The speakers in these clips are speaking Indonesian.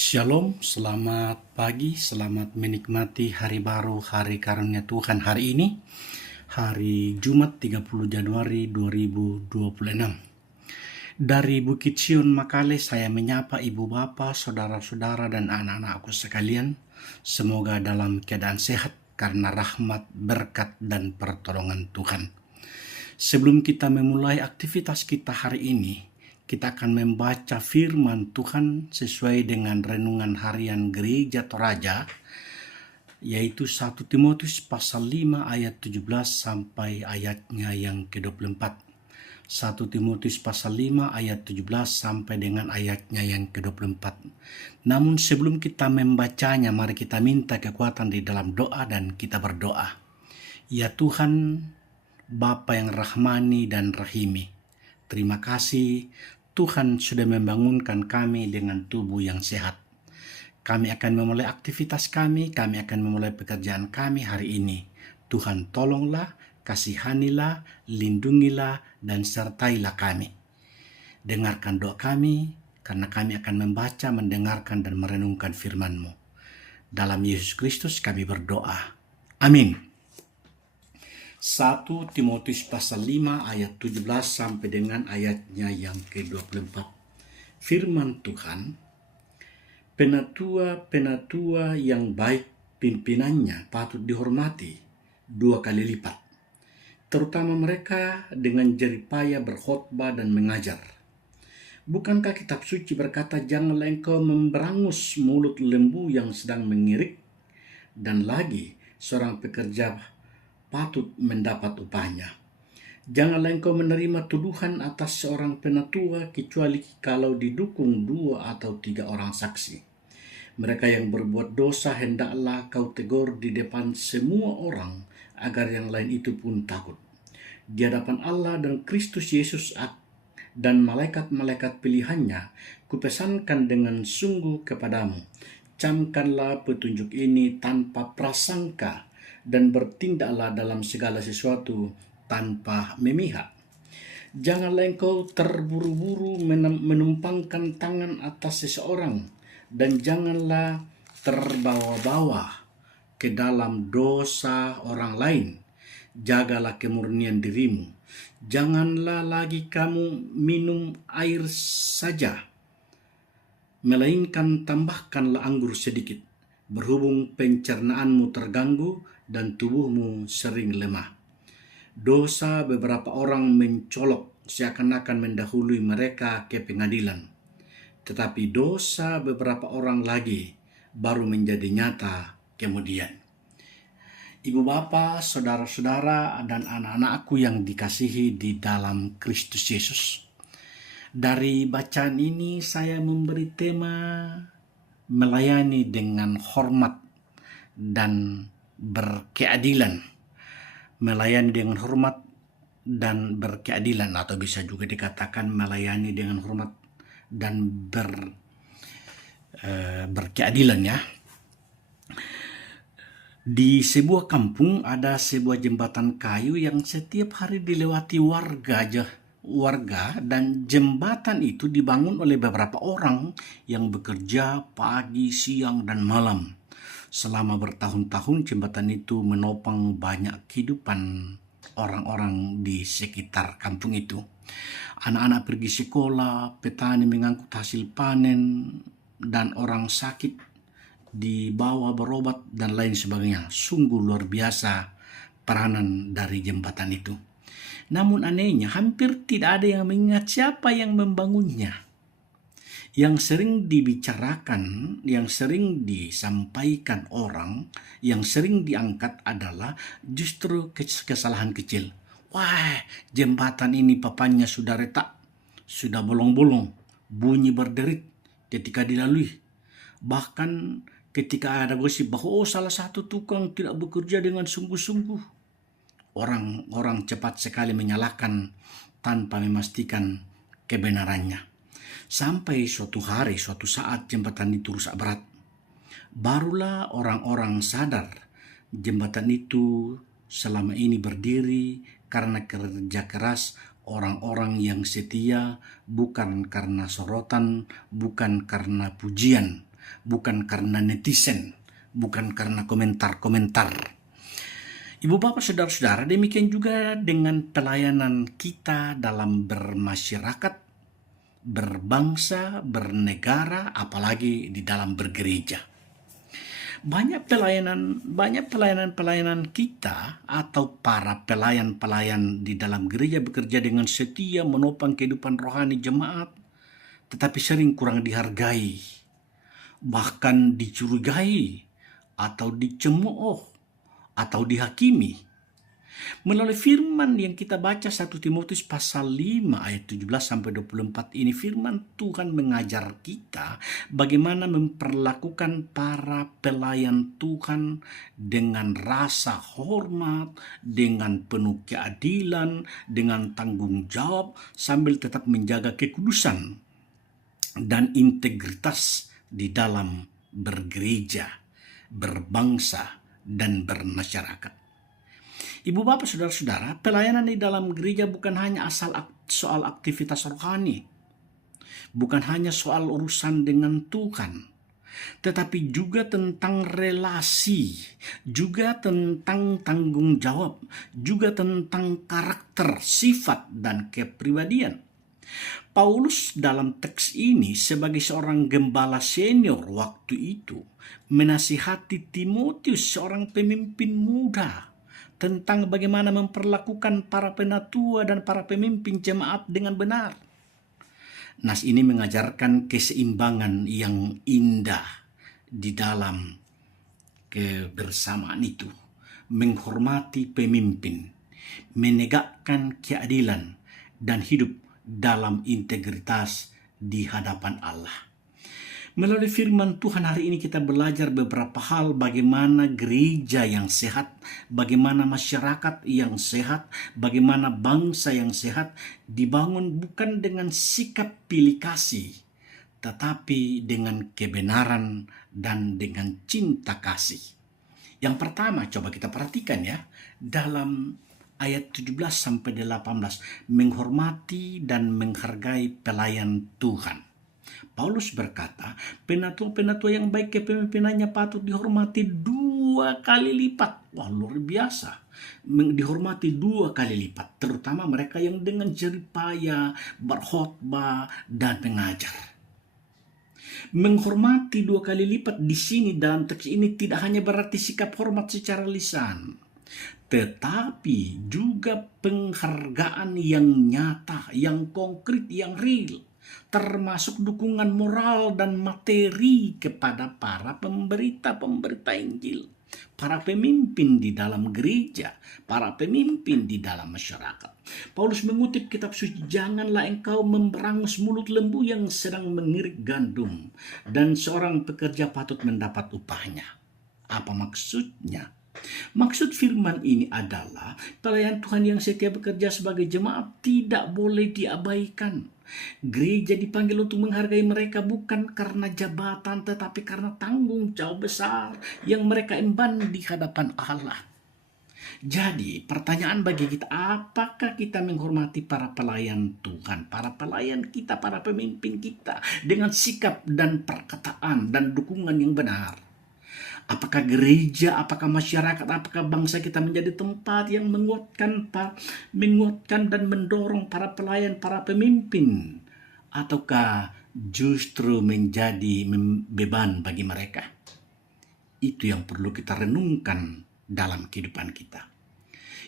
Shalom, selamat pagi, selamat menikmati hari baru, hari karunia Tuhan hari ini, hari Jumat 30 Januari 2026. Dari Bukit Sion Makale, saya menyapa ibu bapa, saudara-saudara dan anak-anakku sekalian. Semoga dalam keadaan sehat karena rahmat, berkat, dan pertolongan Tuhan. Sebelum kita memulai aktivitas kita hari ini, kita akan membaca firman Tuhan sesuai dengan renungan harian Gereja Toraja, yaitu 1 Timotius pasal 5 ayat 17 sampai ayatnya yang ke-24. 1 Timotius pasal 5 ayat 17 sampai dengan ayatnya yang ke-24. Namun sebelum kita membacanya, mari kita minta kekuatan di dalam doa dan kita berdoa. Ya Tuhan, Bapa yang rahmani dan rahimi, terima kasih Tuhan sudah membangunkan kami dengan tubuh yang sehat. Kami akan memulai aktivitas kami akan memulai pekerjaan kami hari ini. Tuhan tolonglah, kasihanilah, lindungilah, dan sertailah kami. Dengarkan doa kami, karena kami akan membaca, mendengarkan, dan merenungkan firman-Mu. Dalam Yesus Kristus kami berdoa. Amin. 1 Timotius pasal 5 ayat 17 sampai dengan ayatnya yang ke-24. Firman Tuhan, penatua yang baik pimpinannya patut dihormati 2 kali lipat, terutama mereka dengan jeripaya berkhotbah dan mengajar. Bukankah kitab suci berkata, janganlah engkau memberangus mulut lembu yang sedang mengirik, dan lagi seorang pekerja patut mendapat upahnya. Janganlah engkau menerima tuduhan atas seorang penatua kecuali kalau didukung 2 atau 3 orang saksi. Mereka yang berbuat dosa hendaklah kau tegur di depan semua orang agar yang lain itu pun takut. Di hadapan Allah dan Kristus Yesus dan malaikat-malaikat pilihannya, kupesankan dengan sungguh kepadamu, camkanlah petunjuk ini tanpa prasangka dan bertindaklah dalam segala sesuatu tanpa memihak. Janganlah engkau terburu-buru menumpangkan tangan atas seseorang, dan janganlah terbawa-bawa ke dalam dosa orang lain. Jagalah kemurnian dirimu. Janganlah lagi kamu minum air saja, melainkan tambahkanlah anggur sedikit, berhubung pencernaanmu terganggu dan tubuhmu sering lemah. Dosa beberapa orang mencolok seakan-akan mendahului mereka ke pengadilan, tetapi dosa beberapa orang lagi baru menjadi nyata kemudian. Ibu bapa, saudara-saudara, dan anak-anakku yang dikasihi di dalam Kristus Yesus, dari bacaan ini saya memberi tema melayani dengan hormat dan berkeadilan. Melayani dengan hormat dan berkeadilan, atau bisa juga dikatakan melayani dengan hormat dan berkeadilan ya. Di sebuah kampung ada sebuah jembatan kayu yang setiap hari dilewati warga, dan jembatan itu dibangun oleh beberapa orang yang bekerja pagi, siang, dan malam. Selama bertahun-tahun jembatan itu menopang banyak kehidupan orang-orang di sekitar kampung itu. Anak-anak pergi sekolah, petani mengangkut hasil panen, dan orang sakit dibawa berobat dan lain sebagainya. Sungguh luar biasa peranan dari jembatan itu. Namun anehnya hampir tidak ada yang mengingat siapa yang membangunnya. Yang sering dibicarakan, yang sering disampaikan orang, yang sering diangkat adalah justru kesalahan kecil. Wah, jembatan ini papannya sudah retak, sudah bolong-bolong, bunyi berderit ketika dilalui. Bahkan ketika ada gosip bahwa salah satu tukang tidak bekerja dengan sungguh-sungguh, orang-orang cepat sekali menyalahkan tanpa memastikan kebenarannya. Sampai suatu saat jembatan itu rusak berat. Barulah orang-orang sadar jembatan itu selama ini berdiri karena kerja keras orang-orang yang setia, bukan karena sorotan, bukan karena pujian, bukan karena netizen, bukan karena komentar-komentar. Ibu bapak saudara-saudara, demikian juga dengan pelayanan kita dalam bermasyarakat, berbangsa, bernegara, apalagi di dalam bergereja. Banyak pelayanan kita atau para pelayan-pelayan di dalam gereja bekerja dengan setia menopang kehidupan rohani jemaat, tetapi sering kurang dihargai, bahkan dicurigai, atau dicemooh, atau dihakimi. Melalui firman yang kita baca 1 Timotius pasal 5 ayat 17-24 ini, firman Tuhan mengajar kita bagaimana memperlakukan para pelayan Tuhan dengan rasa hormat, dengan penuh keadilan, dengan tanggung jawab, sambil tetap menjaga kekudusan dan integritas di dalam bergereja, berbangsa, dan bermasyarakat. Ibu bapak saudara-saudara, pelayanan di dalam gereja bukan hanya soal aktivitas rohani, bukan hanya soal urusan dengan Tuhan, tetapi juga tentang relasi, juga tentang tanggung jawab, juga tentang karakter, sifat, dan kepribadian. Paulus dalam teks ini sebagai seorang gembala senior waktu itu menasihati Timotius, seorang pemimpin muda, tentang bagaimana memperlakukan para penatua dan para pemimpin jemaat dengan benar. Nas ini mengajarkan keseimbangan yang indah di dalam kebersamaan itu. Menghormati pemimpin, menegakkan keadilan, dan hidup dalam integritas di hadapan Allah. Melalui firman Tuhan hari ini kita belajar beberapa hal, bagaimana gereja yang sehat, bagaimana masyarakat yang sehat, bagaimana bangsa yang sehat dibangun bukan dengan sikap pilih kasih, tetapi dengan kebenaran dan dengan cinta kasih. Yang pertama, coba kita perhatikan ya, dalam ayat 17-18, menghormati dan menghargai pelayan Tuhan. Paulus berkata, penatua-penatua yang baik kepemimpinannya patut dihormati 2 kali lipat. Wah, luar biasa. Dihormati 2 kali lipat, terutama mereka yang dengan jeripaya berkhotbah dan mengajar. Menghormati 2 kali lipat di sini dalam teks ini tidak hanya berarti sikap hormat secara lisan, tetapi juga penghargaan yang nyata, yang konkret, yang real, termasuk dukungan moral dan materi kepada para pemberita Injil, para pemimpin di dalam gereja, para pemimpin di dalam masyarakat. Paulus mengutip kitab suci, janganlah engkau memberangus mulut lembu yang sedang mengirik gandum, dan seorang pekerja patut mendapat upahnya. Apa maksudnya? Maksud firman ini adalah pelayan Tuhan yang setia bekerja sebagai jemaat tidak boleh diabaikan. Gereja dipanggil untuk menghargai mereka bukan karena jabatan, tetapi karena tanggung jawab besar yang mereka emban di hadapan Allah. Jadi pertanyaan bagi kita, apakah kita menghormati para pelayan Tuhan, para pelayan kita, para pemimpin kita dengan sikap dan perkataan dan dukungan yang benar? Apakah gereja, apakah masyarakat, apakah bangsa kita menjadi tempat yang menguatkan dan mendorong para pelayan, para pemimpin? Ataukah justru menjadi beban bagi mereka? Itu yang perlu kita renungkan dalam kehidupan kita.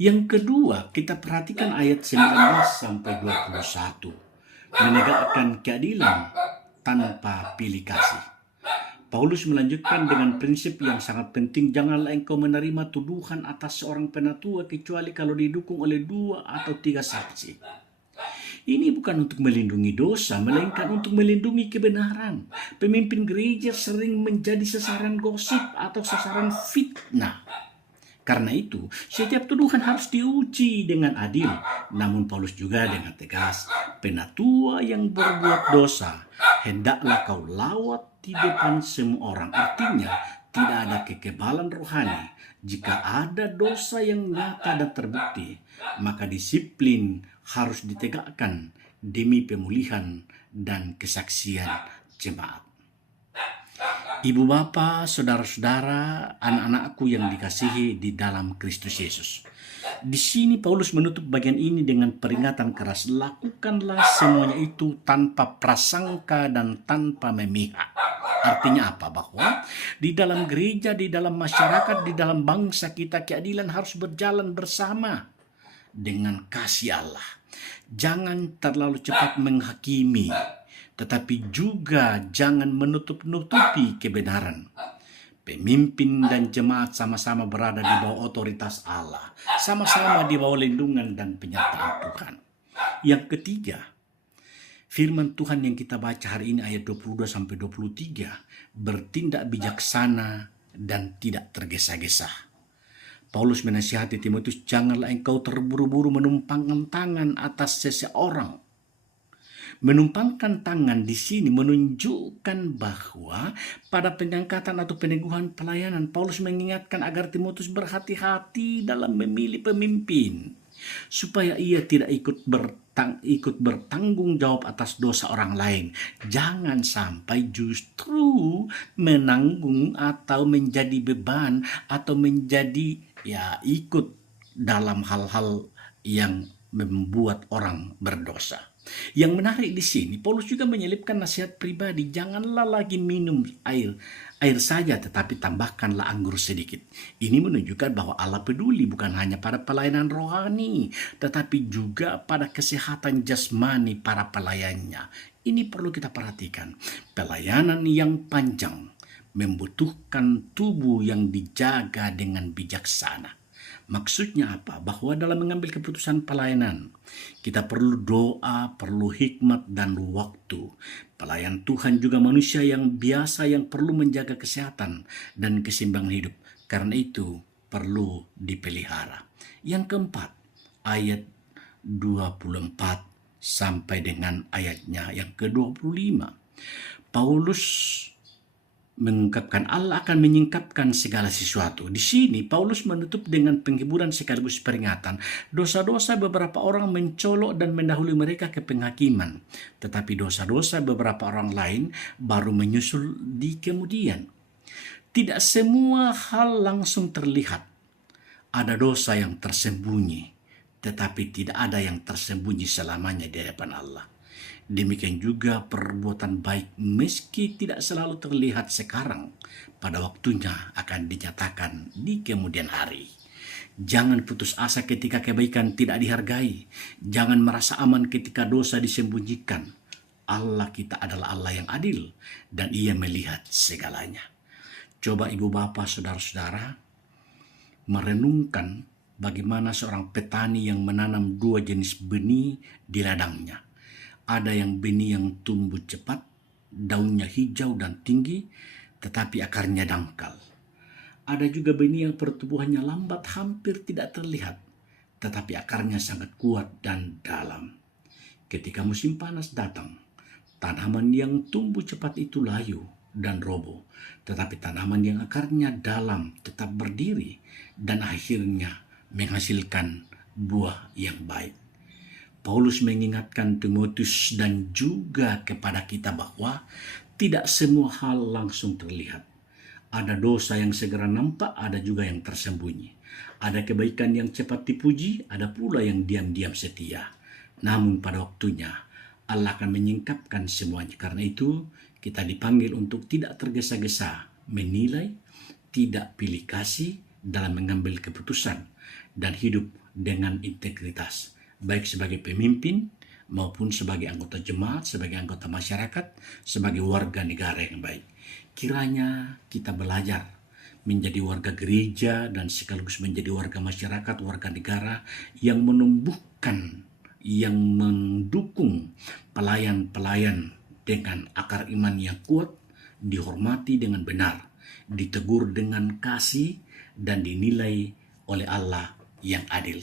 Yang kedua, kita perhatikan ayat 19-21. Menegakkan keadilan tanpa pilih kasih. Paulus melanjutkan dengan prinsip yang sangat penting, janganlah engkau menerima tuduhan atas seorang penatua kecuali kalau didukung oleh 2 atau 3 saksi. Ini bukan untuk melindungi dosa, melainkan untuk melindungi kebenaran. Pemimpin gereja sering menjadi sasaran gosip atau sasaran fitnah. Karena itu, setiap tuduhan harus diuji dengan adil. Namun Paulus juga dengan tegas, penatua yang berbuat dosa, hendaklah kau lawat di depan semua orang. Artinya, tidak ada kekebalan rohani. Jika ada dosa yang nyata dan terbukti, maka disiplin harus ditegakkan demi pemulihan dan kesaksian jemaat. Ibu bapa, saudara-saudara, anak-anakku yang dikasihi di dalam Kristus Yesus. Di sini Paulus menutup bagian ini dengan peringatan keras. Lakukanlah semuanya itu tanpa prasangka dan tanpa memihak. Artinya apa? Bahwa di dalam gereja, di dalam masyarakat, di dalam bangsa kita, keadilan harus berjalan bersama dengan kasih Allah. Jangan terlalu cepat menghakimi, tetapi juga jangan menutup-nutupi kebenaran. Pemimpin dan jemaat sama-sama berada di bawah otoritas Allah, sama-sama di bawah lindungan dan penyertaan Tuhan. Yang ketiga, firman Tuhan yang kita baca hari ini ayat 22-23, bertindak bijaksana dan tidak tergesa-gesa. Paulus menasihati Timotius, janganlah engkau terburu-buru menumpangkan tangan atas seseorang. Menumpangkan tangan di sini menunjukkan bahwa pada pengangkatan atau peneguhan pelayanan, Paulus mengingatkan agar Timotius berhati-hati dalam memilih pemimpin, supaya ia tidak ikut bertanggung jawab atas dosa orang lain. Jangan sampai justru menanggung atau menjadi beban atau menjadi ikut dalam hal-hal yang membuat orang berdosa. Yang menarik di sini, Paulus juga menyelipkan nasihat pribadi, janganlah lagi minum air saja, tetapi tambahkanlah anggur sedikit. Ini menunjukkan bahwa Allah peduli bukan hanya pada pelayanan rohani, tetapi juga pada kesehatan jasmani para pelayannya. Ini perlu kita perhatikan. Pelayanan yang panjang membutuhkan tubuh yang dijaga dengan bijaksana. Maksudnya apa? Bahwa dalam mengambil keputusan pelayanan, kita perlu doa, perlu hikmat dan waktu. Pelayan Tuhan juga manusia yang biasa yang perlu menjaga kesehatan dan keseimbangan hidup. Karena itu perlu dipelihara. Yang keempat, ayat 24 sampai dengan ayatnya yang ke-25. Paulus mengungkapkan Allah akan menyingkapkan segala sesuatu. Di sini Paulus menutup dengan penghiburan sekaligus peringatan. Dosa-dosa beberapa orang mencolok dan mendahului mereka ke penghakiman, tetapi dosa-dosa beberapa orang lain baru menyusul di kemudian. Tidak semua hal langsung terlihat. Ada dosa yang tersembunyi, tetapi tidak ada yang tersembunyi selamanya di hadapan Allah. Demikian juga perbuatan baik meski tidak selalu terlihat sekarang, pada waktunya akan dinyatakan di kemudian hari. Jangan putus asa ketika kebaikan tidak dihargai. Jangan merasa aman ketika dosa disembunyikan. Allah kita adalah Allah yang adil dan Ia melihat segalanya. Coba ibu bapak saudara-saudara merenungkan bagaimana seorang petani yang menanam dua jenis benih di ladangnya. Ada yang benih yang tumbuh cepat, daunnya hijau dan tinggi, tetapi akarnya dangkal. Ada juga benih yang pertumbuhannya lambat, hampir tidak terlihat, tetapi akarnya sangat kuat dan dalam. Ketika musim panas datang, tanaman yang tumbuh cepat itu layu dan roboh, tetapi tanaman yang akarnya dalam tetap berdiri dan akhirnya menghasilkan buah yang baik. Paulus mengingatkan Timotius dan juga kepada kita bahwa tidak semua hal langsung terlihat. Ada dosa yang segera nampak, ada juga yang tersembunyi. Ada kebaikan yang cepat dipuji, ada pula yang diam-diam setia. Namun pada waktunya Allah akan menyingkapkan semuanya. Karena itu kita dipanggil untuk tidak tergesa-gesa menilai, tidak pilih kasih dalam mengambil keputusan dan hidup dengan integritas. Baik sebagai pemimpin maupun sebagai anggota jemaat, sebagai anggota masyarakat, sebagai warga negara yang baik. Kiranya kita belajar menjadi warga gereja dan sekaligus menjadi warga masyarakat, warga negara yang menumbuhkan, yang mendukung pelayan-pelayan dengan akar iman yang kuat, dihormati dengan benar, ditegur dengan kasih, dan dinilai oleh Allah yang adil.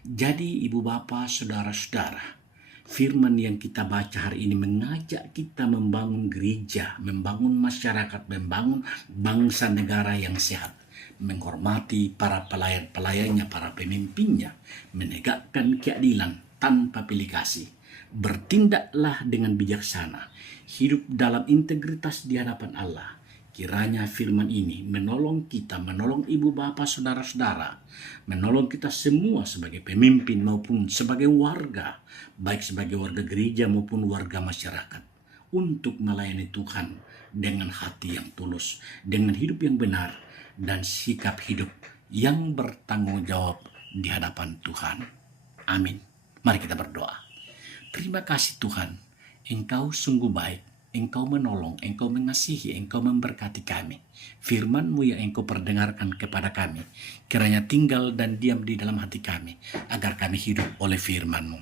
Jadi ibu bapak, saudara-saudara, firman yang kita baca hari ini mengajak kita membangun gereja, membangun masyarakat, membangun bangsa negara yang sehat, menghormati para pelayan-pelayannya, para pemimpinnya, menegakkan keadilan tanpa pilih kasih. Bertindaklah dengan bijaksana, hidup dalam integritas di hadapan Allah. Kiranya firman ini menolong kita, menolong ibu bapak saudara-saudara, menolong kita semua sebagai pemimpin maupun sebagai warga, baik sebagai warga gereja maupun warga masyarakat, untuk melayani Tuhan dengan hati yang tulus, dengan hidup yang benar, dan sikap hidup yang bertanggung jawab di hadapan Tuhan. Amin. Mari kita berdoa. Terima kasih Tuhan, Engkau sungguh baik. Engkau menolong, Engkau mengasihi, Engkau memberkati kami. Firman-Mu yang Engkau perdengarkan kepada kami, kiranya tinggal dan diam di dalam hati kami, agar kami hidup oleh firman-Mu.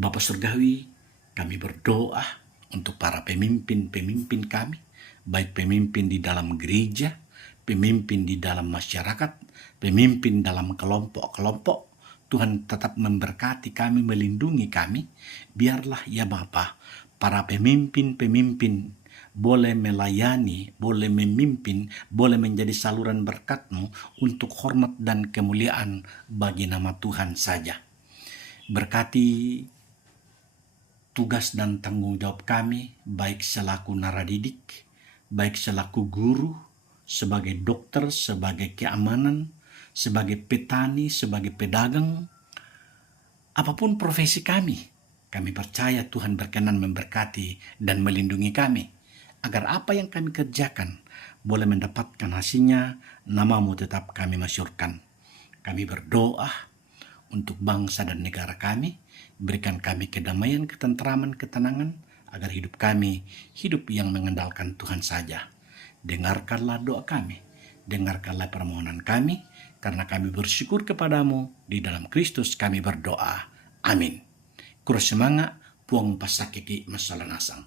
Bapa Surgawi, kami berdoa untuk para pemimpin-pemimpin kami, baik pemimpin di dalam gereja, pemimpin di dalam masyarakat, pemimpin dalam kelompok-kelompok. Tuhan tetap memberkati kami, melindungi kami. Biarlah ya Bapa, para pemimpin-pemimpin boleh melayani, boleh memimpin, boleh menjadi saluran berkat-Mu untuk hormat dan kemuliaan bagi nama Tuhan saja. Berkati tugas dan tanggung jawab kami, baik selaku naradidik, baik selaku guru, sebagai dokter, sebagai keamanan, sebagai petani, sebagai pedagang, apapun profesi kami. Kami percaya Tuhan berkenan memberkati dan melindungi kami, agar apa yang kami kerjakan boleh mendapatkan hasilnya, nama-Mu tetap kami masyhurkan. Kami berdoa untuk bangsa dan negara kami, berikan kami kedamaian, ketentraman, ketenangan, agar hidup kami hidup yang mengandalkan Tuhan saja. Dengarkanlah doa kami, dengarkanlah permohonan kami, karena kami bersyukur kepada-Mu, di dalam Kristus kami berdoa. Amin. Kurang semangat, puang pasakiki masalah nasang.